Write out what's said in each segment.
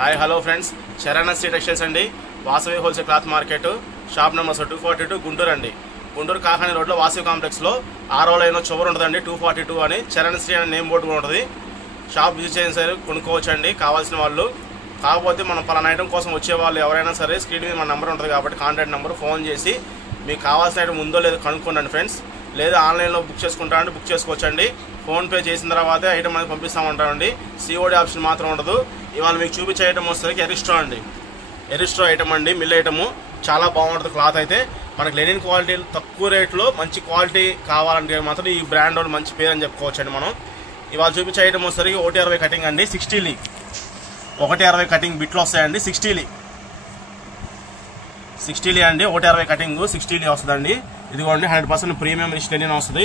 Hi hello friends, శరణ Shri textiles అండి. Vasavi wholesale cloth market, shop number 242 Guntur అండి. గుంటూరు కాకాని రోడ్లో వాసవి కాంప్లెక్స్లో 6వ లైన్ చివరి ఉంటుందండి. 242 అని శరణ శ్రీ అనే నేమ్ బోర్డు కూడా ఉంటుంది. షాప్ విజిట్ చేసిన సరే కొనుక్కోవచ్చు అండి కావాల్సిన వాళ్ళు. కాకపోతే మనం పలానా ఐటమ్ కోసం వచ్చే వాళ్ళు ఎవరైనా సరే స్క్రీన్ మీద మన నెంబర్ ఉంటుంది కాబట్టి కాంటాక్ట్ నెంబర్ ఫోన్ చేసి మీకు కావాల్సిన ఐటమ్ ఉందో లేదో కనుక్కోండి ఫ్రెండ్స్. లేదా ఆన్లైన్లో బుక్ చేసుకుంటారంటే బుక్ చేసుకోవచ్చండి. ఫోన్పే చేసిన తర్వాతే ఐటమ్ అనేది పంపిస్తామంటామండి. సిఓడి ఆప్షన్ మాత్రం ఉండదు. ఇవాళ మీకు చూపించే ఐటమ్ వస్తుంది ఎరిస్ట్రో అండి. ఎరిస్ట్రో ఐటమ్ అండి, మిల్ ఐటము. చాలా బాగుంటుంది క్లాత్ అయితే. మనకి లెనిన్ క్వాలిటీ తక్కువ రేట్లో మంచి క్వాలిటీ కావాలంటే మాత్రం ఈ బ్రాండ్ వాళ్ళు మంచి పేరు అని చెప్పుకోవచ్చండి మనం. ఇవాళ చూపించే ఐటమ్ వచ్చేసరికి 160 కటింగ్ అండి. 60 160 కటింగ్ బిట్లు వస్తాయండి. 60 అండి. 160 కటింగ్ 60 వస్తుందండి. ఇదిగోండి 100% ప్రీమియం రిచ్ లెనిన్ వస్తుంది.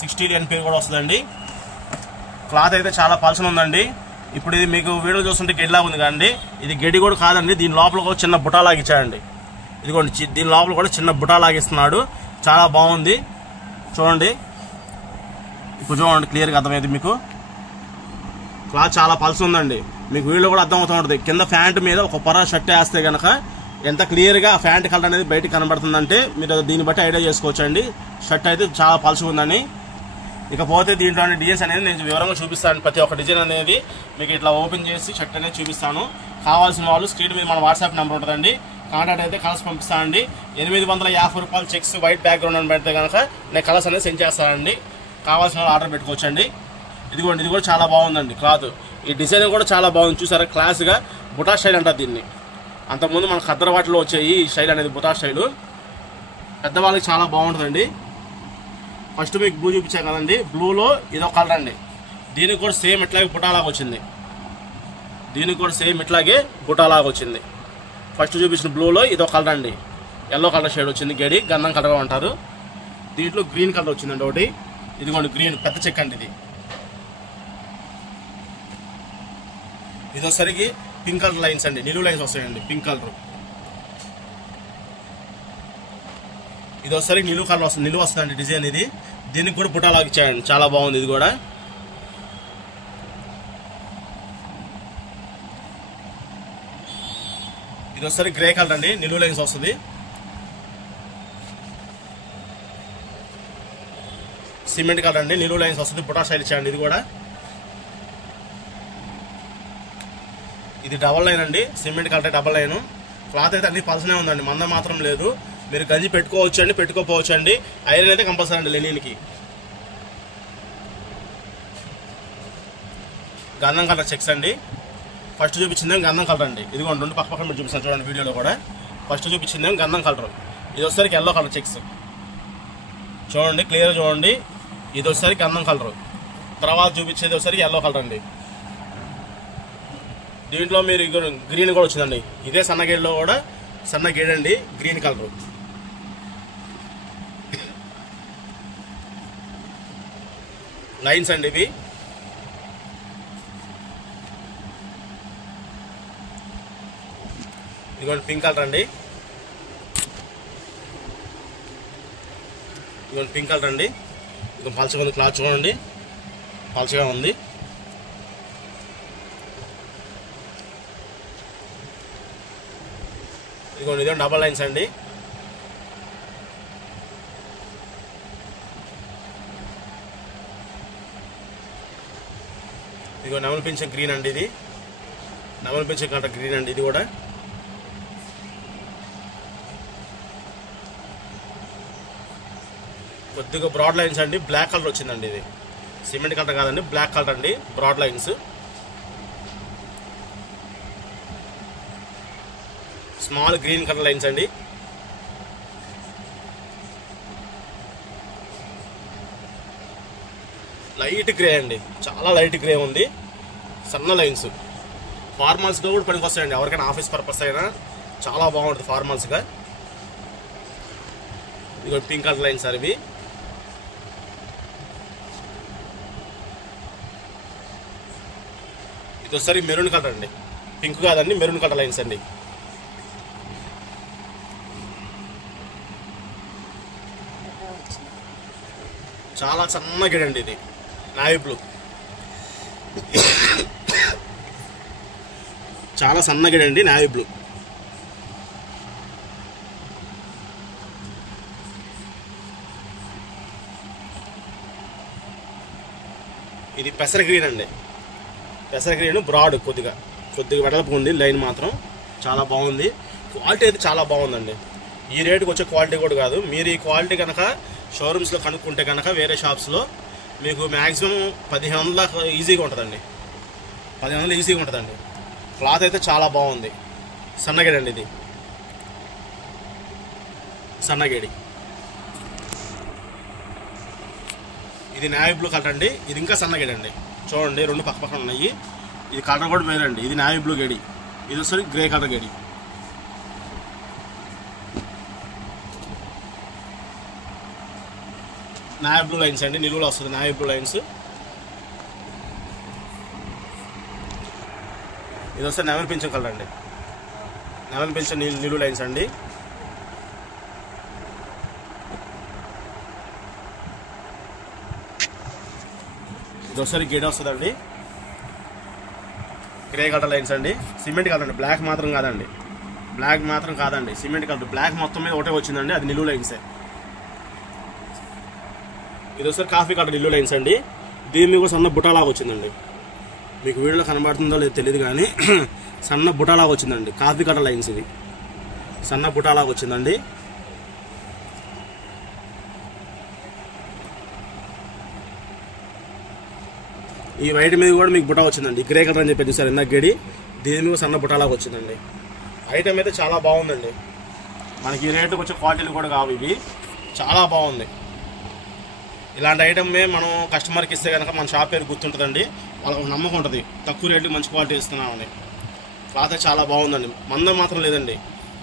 60 అని పేరు కూడా వస్తుందండి. క్లాత్ అయితే చాలా పల్సన్ ఉందండి. ఇప్పుడు ఇది మీకు వీడియో చూస్తుంటే గెడిలాగా ఉంది కదండి. ఇది గెడి కూడా కాదండి. దీని లోపల కూడా చిన్న బుటాలాగా ఇచ్చాడండి. ఇదిగోండి దీని లోపల కూడా చిన్న బుటాలాగా ఇస్తున్నాడు. చాలా బాగుంది చూడండి. ఇప్పుడు చూడండి క్లియర్గా అర్థమైంది మీకు. క్లాత్ చాలా పల్సన్ ఉందండి. మీకు వీడియో కూడా అర్థమవుతూ ఉంటుంది. కింద ప్యాంట్ మీద ఒక పొర షర్ట్ వేస్తే కనుక ఎంత క్లియర్గా ఆ ప్యాంట్ కలర్ అనేది బయటకు కనబడుతుందంటే మీరు దీన్ని బట్టి ఐడియా చేసుకోవచ్చు అండి. షర్ట్ అయితే చాలా పల్చగా ఉందని. ఇకపోతే దీంట్లో డిజైన్స్ అనేది నేను వివరంగా చూపిస్తాను. ప్రతి ఒక్క డిజైన్ అనేది మీకు ఇట్లా ఓపెన్ చేసి షర్ట్ అనేది చూపిస్తాను. కావాల్సిన వాళ్ళు స్క్రీన్ మీద మన వాట్సాప్ నెంబర్ ఉంటుందండి. కాంటాక్ట్ అయితే కలర్స్ పంపిస్తానండి. 850 రూపాయలు చెక్స్ వైట్ బ్యాక్గ్రౌండ్ అని పెడితే కనుక నేను కలర్స్ అనేది సెండ్ చేస్తానండి. కావాల్సిన వాళ్ళు ఆర్డర్ పెట్టుకోవచ్చండి. ఇదిగోండి ఇది కూడా చాలా బాగుందండి క్లాత్. ఈ డిజైన్ కూడా చాలా బాగుంది చూసారా. క్లాస్గా బుటా స్టైల్ అంటారు దీన్ని. అంతకుముందు మన ఖద్దర్ వాటిలో వచ్చాయి ఈ స్టైల్ అనేది బుటా స్టైలు. పెద్దవాళ్ళకి చాలా బాగుంటుందండి. ఫస్ట్ మీకు బ్లూ చూపించాను కదండి. బ్లూలో ఇదో కలర్ అండి. దీనికి కూడా సేమ్ ఇట్లాగే బుటాలాగా వచ్చింది. దీనికి కూడా సేమ్ ఇట్లాగే బుటాలాగా వచ్చింది. ఫస్ట్ చూపించిన బ్లూలో ఇదో కలర్ అండి. ఎల్లో కలర్ షేడ్ వచ్చింది. గడి గంధం కలర్గా ఉంటారు. దీంట్లో గ్రీన్ కలర్ వచ్చిందండి ఒకటి. ఇదిగోండి గ్రీన్ పెద్ద చెక్ అండి ఇది. ఇది వచ్చేసరికి పింక్ కలర్ లైన్స్ అండి. నిలువు లైన్స్ వస్తాయండి పింక్ కలర్. ఇది వచ్చేసరికి నిలువు కలర్ వస్తుంది. నిలువు వస్తుందండి డిజైన్ ఇది. దీనికి కూడా బుటాలాగా ఇచ్చాయండి. చాలా బాగుంది ఇది కూడా. ఇది వచ్చేసరికి గ్రే కలర్ అండి. నిలువు లైన్స్ వస్తుంది. సిమెంట్ కలర్ అండి. నిలువు లైన్స్ వస్తుంది. బుటా స్టైల్ ఇచ్చాయండి ఇది కూడా. ఇది డబల్ లైన్ అండి. Cement colour double line. Cloth అయితే అన్ని పల్సనే ఉందండి. మంద మాత్రం లేదు. మీరు గంజి పెట్టుకోవచ్చు అండి, పెట్టుకోపోవచ్చు అండి. ఐరన్ అయితే కంపల్సరీ అండి లెనిన్కి. గంధం కలర్ చెక్స్ అండి. ఫస్ట్ చూపించిందేమో గంధం కలర్ అండి. ఇదిగోండి రెండు పక్క పక్కన చూపిస్తాను చూడండి వీడియోలో కూడా. ఫస్ట్ చూపించిందేమో గంధం కలర్. ఇది వచ్చేసరికి ఎల్లో కలర్ చెక్స్ చూడండి క్లియర్ చూడండి. ఇది వచ్చేసరికి గంధం కలర్. తర్వాత చూపించేది వచ్చేసరికి ఎల్లో కలర్ అండి. దీంట్లో మీరు గ్రీన్ కూడా వచ్చిందండి. ఇదే సన్న గేడ్లో కూడా సన్న గేడ్ అండి. Green colour. లైన్స్ అండి ఇవి. ఇదిగోండి పింక్ కలర్ అండి. ఇదిగోండి పింక్ కలర్ అండి. ఇది పల్చగా ఉంది క్లాత్ చూడండి. పల్చగా ఉంది. ఇదిగోండి ఇదే డబల్ లైన్స్ అండి. ఇదిగో నెమలి పింఛం గ్రీన్ అండి. ఇది నెమలి పింఛం కంట గ్రీన్ అండి. ఇది కూడా కొద్దిగా బ్రాడ్ లైన్స్ అండి. బ్లాక్ కలర్ వచ్చిందండి. ఇది సిమెంట్ కలర్ కాదండి, బ్లాక్ కలర్ అండి. Broad lines. Small green colour lines అండి. లైట్ గ్రే అండి. చాలా లైట్ గ్రే ఉంది. సన్న లైన్స్. ఫార్మల్స్గా కూడా పనికి వస్తాయండి. ఎవరికైనా ఆఫీస్ పర్పస్ అయినా చాలా బాగుంటుంది ఫార్మల్స్గా. ఇదిగో పింక్ కలర్ లైన్స్ సార్ ఇవి. ఇది ఒకసారి మెరూన్ కలర్ అండి. పింక్ కాదండి, మెరూన్ కలర్ లైన్స్ అండి. చాలా సన్న గేడ్ అండి ఇది. Navy blue. చాలా సన్నగడి అండి, నావీ బ్లూ. ఇది పెసర గ్రీన్ అండి, పెసర గ్రీన్ బ్రాడ్, కొద్దిగా వెడల్పు ఉంది, లైన్ మాత్రం చాలా బాగుంది. క్వాలిటీ అయితే చాలా బాగుందండి. ఈ రేటుకి వచ్చే క్వాలిటీ కూడా కాదు. మీరు ఈ క్వాలిటీ కనుక షోరూమ్స్లో కనుక్కుంటే కనుక వేరే షాప్స్లో మీకు మ్యాక్సిమం 1500 ఈజీగా ఉంటుందండి, 1500 ఈజీగా ఉంటుందండి. క్లాత్ అయితే చాలా బాగుంది. సన్నగడి అండి, ఇది సన్నగడి. ఇది నావీ బ్లూ కలర్ అండి, ఇది ఇంకా సన్నగడి అండి. చూడండి, రెండు పక్కన ఉన్నాయి. ఇది కలర్ కూడా వేరండి. ఇది నావీ బ్లూ గడి, ఇది వచ్చి గ్రే కలర్ గడి. నావీ బ్లూ లైన్స్ అండి, నిలువులో వస్తుంది నావీ బ్లూ లైన్స్. ఇది వస్తే నెమలి పింఛన్ కలర్ అండి, నెమలి పింఛన్ నిలువు లైన్స్ అండి. ఇది ఒకసారి గేడ్ వస్తుందండి, గ్రే కలర్ లైన్స్ అండి. సిమెంట్ కలర్ అండి, బ్లాక్ మాత్రం కాదండి, బ్లాక్ మాత్రం కాదండి, సిమెంట్ కలర్. బ్లాక్ మొత్తం మీద ఒకటే వచ్చిందండి, అది నిలువు లైన్సే. ఇది ఒకసారి కాఫీ కలర్ నిలువు లైన్స్ అండి. దీని మీద కూడా సన్న బుటాలాగా వచ్చిందండి. మీకు వీడియోలో కనబడుతుందో లేదో తెలియదు కానీ సన్న బుటాలాగా వచ్చిందండి. కాఫీ కలర్ లైన్స్ ఇవి, సన్న బుటాలాగా వచ్చిందండి. ఈ వైట్ మీద కూడా మీకు బుటా వచ్చిందండి, గ్రే కలర్ అని చెప్పి చూసారు ఇందాక గడి. దీని మీద సన్న బుటాలాగా వచ్చిందండి. ఐటమ్ అయితే చాలా బాగుందండి. మనకి ఈ రేటుకి వచ్చే క్వాలిటీలు కూడా కావు, ఇవి చాలా బాగుంది. ఇలాంటి ఐటమ్మే మనం కస్టమర్కి ఇస్తే కనుక మన షాప్ పేరు గుర్తుంటుందండి, వాళ్ళకి నమ్మకం ఉంటుంది, తక్కువ రేటుకి మంచి క్వాలిటీ ఇస్తున్నామని. క్లాత్ చాలా బాగుందండి, మందం మాత్రం లేదండి.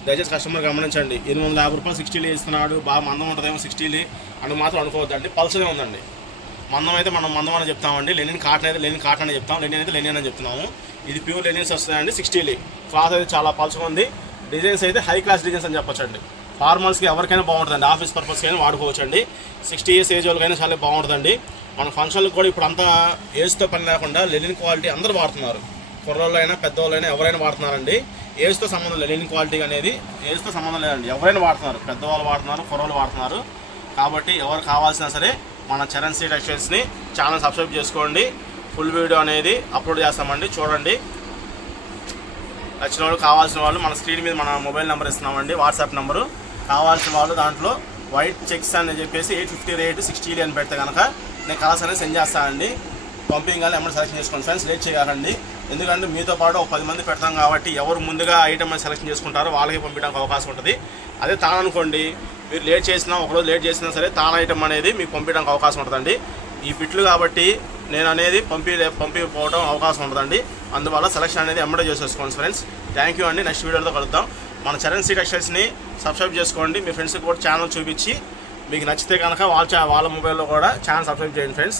దయచేసి కస్టమర్ గమనించండి. 850 రూపాయలు 60 ఇస్తున్నాడు, బాగా మందం ఉంటుందేమో 60 అని మాత్రం అనుకోవద్దండి. పల్సనే ఉందండి. మందం అయితే మనం మందం అని చెప్తామండి, లెనిన్ కాటన్ అయితే లెనిన్ కాటన్ అని చెప్తాం, లెనిన్ అయితే లెనిన్ అని చెప్తున్నాము. ఇది ప్యూర్ లెనిన్స్ వస్తుందండి 60. క్లాత్ అయితే చాలా పల్చగా ఉంది. డిజైన్స్ అయితే హై క్లాస్ డిజైన్స్ అని చెప్పొచ్చండి. ఫార్మల్స్కి ఎవరికైనా బాగుంటుందండి, ఆఫీస్ పర్పస్కి అయినా వాడుకోవచ్చండి. 60 ఇయర్స్ ఏజ్ వాళ్ళకైనా చాలా బాగుంటుందండి. మన ఫంక్షన్లకు కూడా ఇప్పుడు అంతా ఏజ్తో పని లేకుండా లెనిన్ క్వాలిటీ అందరూ వాడుతున్నారు. కుర్రోళ్ళైనా పెద్దవాళ్ళైనా ఎవరైనా వాడుతున్నారండి. ఏజ్తో సంబంధం లేదు, లెనిన్ క్వాలిటీ అనేది ఏజ్తో సంబంధం లేదండి, ఎవరైనా వాడుతున్నారు. పెద్దవాళ్ళు వాడుతున్నారు, కుర్రోళ్ళు వాడుతున్నారు. కాబట్టి ఎవరు కావాల్సినా సరే మన చరణ్ సి టెక్స్టైల్స్ని ఛానల్ సబ్స్క్రైబ్ చేసుకోండి. ఫుల్ వీడియో అనేది అప్లోడ్ చేస్తామండి, చూడండి. నచ్చిన వాళ్ళు, కావాల్సిన వాళ్ళు మన స్క్రీన్ మీద మన మొబైల్ నెంబర్ ఇస్తున్నామండి, వాట్సాప్ నెంబరు. కావాల్సిన వాళ్ళు దాంట్లో వైట్ చెక్స్ అని చెప్పేసి 850 రేటు 60 అని పెడితే కనుక నేను కలర్స్ అనేది సెండ్ చేస్తానండి. పంపింగ్ కానీ ఎమ్మడి సెలెక్షన్ చేసుకోండి ఫ్రెండ్స్, లేట్ చేయాలండి. ఎందుకంటే మీతో పాటు ఒక 10 మంది పెడతాం కాబట్టి ఎవరు ముందుగా ఐటమ్ సెలెక్షన్ చేసుకుంటారో వాళ్ళకి పంపించడానికి అవకాశం ఉంటుంది. అదే తాననుకోండి, మీరు లేట్ చేసినా, ఒకరోజు లేట్ చేసినా సరే తాన ఐటమ్ అనేది మీకు పంపించడానికి అవకాశం ఉంటుందండి. ఈ బిట్లు కాబట్టి నేను అనేది పంపిపోవడం అవకాశం ఉంటుందండి. అందువల్ల సెలెక్షన్ అనేది ఎమ్మడే చేసేసుకోండి ఫ్రెండ్స్. థ్యాంక్ యూ అండి. నెక్స్ట్ వీడియోలో కలుద్దాం. మన చరణ్ సి టెక్స్టైల్స్ని సబ్స్క్రైబ్ చేసుకోండి. మీ ఫ్రెండ్స్కి కూడా ఛానల్ చూపించి మీకు నచ్చితే కనుక వాళ్ళ మొబైల్లో కూడా ఛానల్ సబ్స్క్రైబ్ చేయండి ఫ్రెండ్స్.